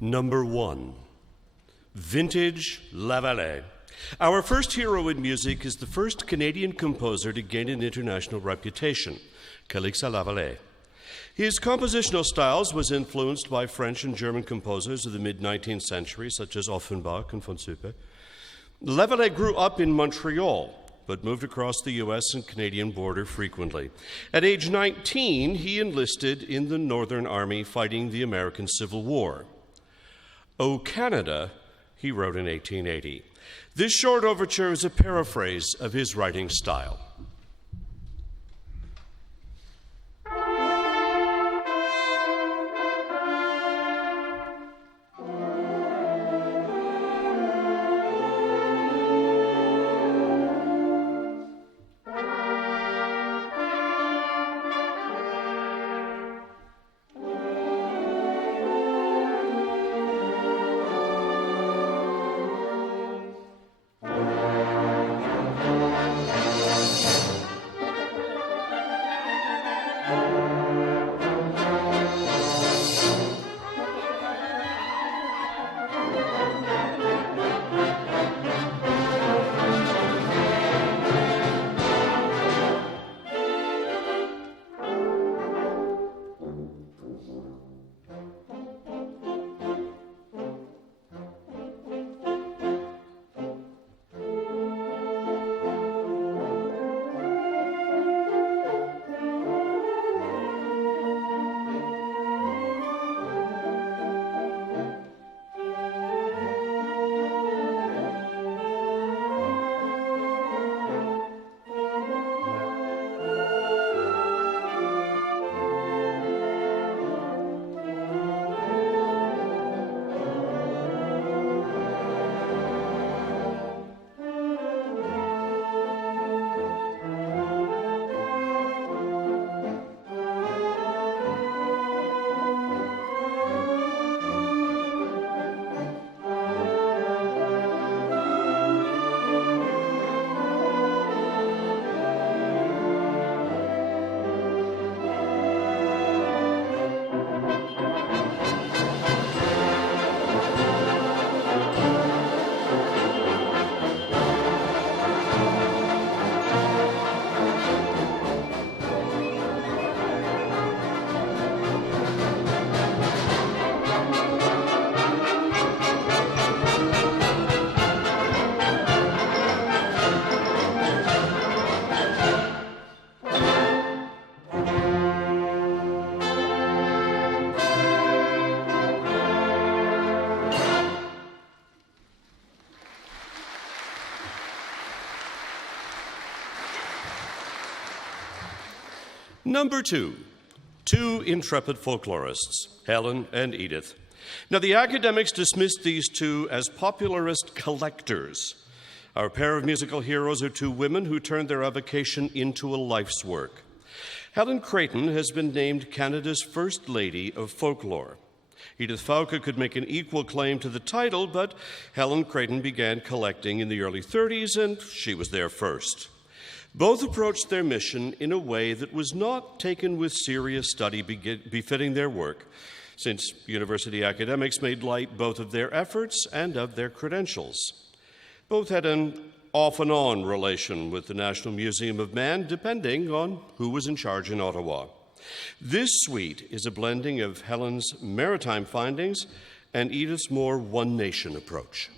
Number 1, Vintage La Vallée. Our first hero in music is the first Canadian composer to gain an international reputation, Calixa La Vallée. His compositional styles was influenced by French and German composers of the mid-19th century, such as Offenbach and von Suppe. La Vallée grew up in Montreal, but moved across the U.S. and Canadian border frequently. At age 19, he enlisted in the Northern Army fighting the American Civil War. O Canada, he wrote in 1880. This short overture is a paraphrase of his writing style. Number 2, two intrepid folklorists, Helen and Edith. Now, the academics dismissed these two as popularist collectors. Our pair of musical heroes are two women who turned their avocation into a life's work. Helen Creighton has been named Canada's First Lady of Folklore. Edith Fauke could make an equal claim to the title, but Helen Creighton began collecting in the early 30s, and she was there first. Both approached their mission in a way that was not taken with serious study befitting their work, since university academics made light both of their efforts and of their credentials. Both had an off-and-on relation with the National Museum of Man, depending on who was in charge in Ottawa. This suite is a blending of Helen's maritime findings and Edith's more one-nation approach.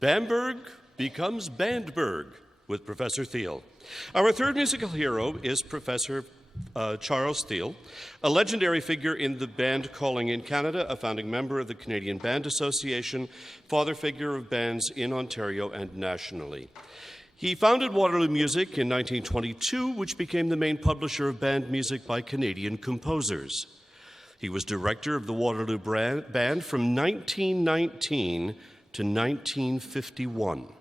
Bamberg becomes Bandberg with Professor Thiele. Our third musical hero is Professor Charles Thiele, a legendary figure in the band calling in Canada, a founding member of the Canadian Band Association, father figure of bands in Ontario and nationally. He founded Waterloo Music in 1922, which became the main publisher of band music by Canadian composers. He was director of the Waterloo Band from 1919 to 1951.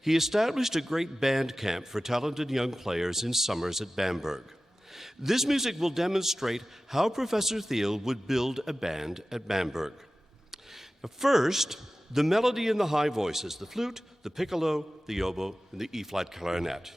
He established a great band camp for talented young players in summers at Bamberg. This music will demonstrate how Professor Thiele would build a band at Bamberg. First, the melody in the high voices, the flute, the piccolo, the oboe, and the E-flat clarinet.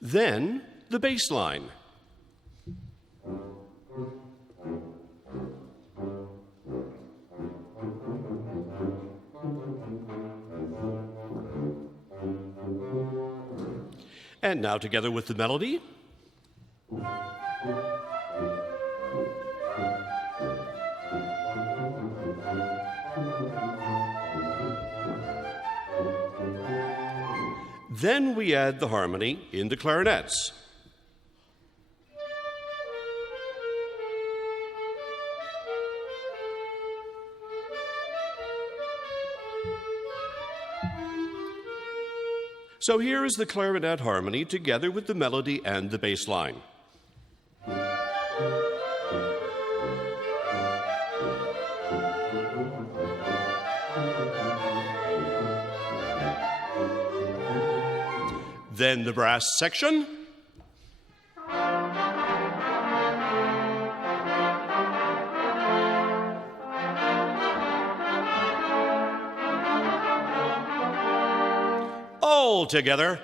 Then, the bass line. And now together with the melody. Then we add the harmony in the clarinets. So here is the clarinet harmony together with the melody and the bass line. Then the brass section. All together.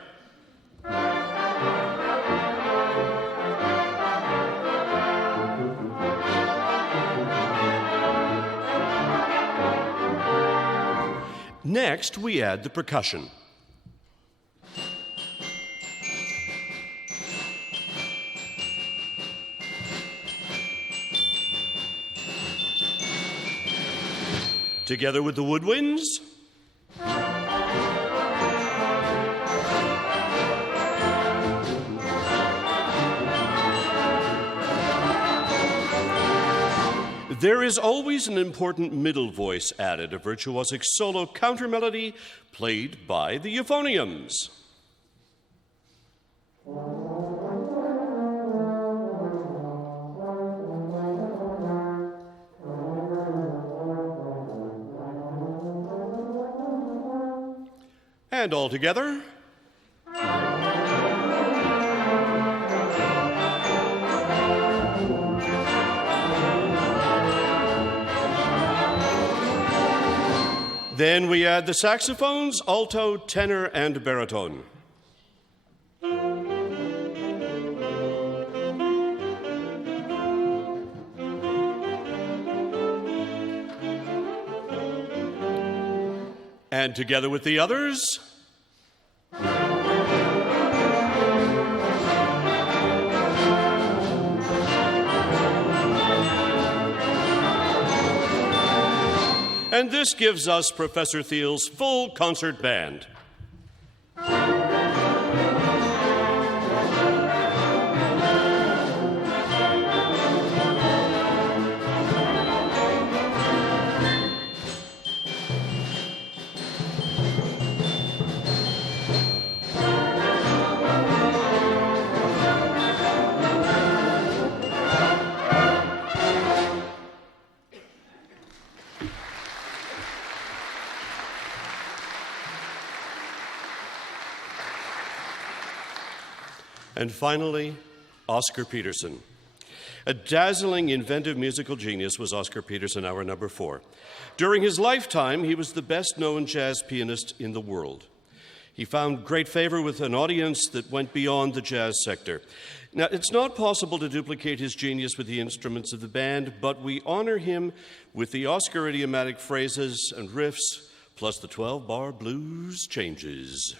Next, we add the percussion. Together with the woodwinds. There is always an important middle voice added, a virtuosic solo counter melody played by the euphoniums. And all together. Then we add the saxophones, alto, tenor, and baritone. And together with the others. And this gives us Professor Thiele's full concert band. And finally, Oscar Peterson. A dazzling, inventive musical genius was Oscar Peterson, our number 4. During his lifetime, he was the best-known jazz pianist in the world. He found great favor with an audience that went beyond the jazz sector. Now, it's not possible to duplicate his genius with the instruments of the band, but we honor him with the Oscar-idiomatic phrases and riffs, plus the 12-bar blues changes.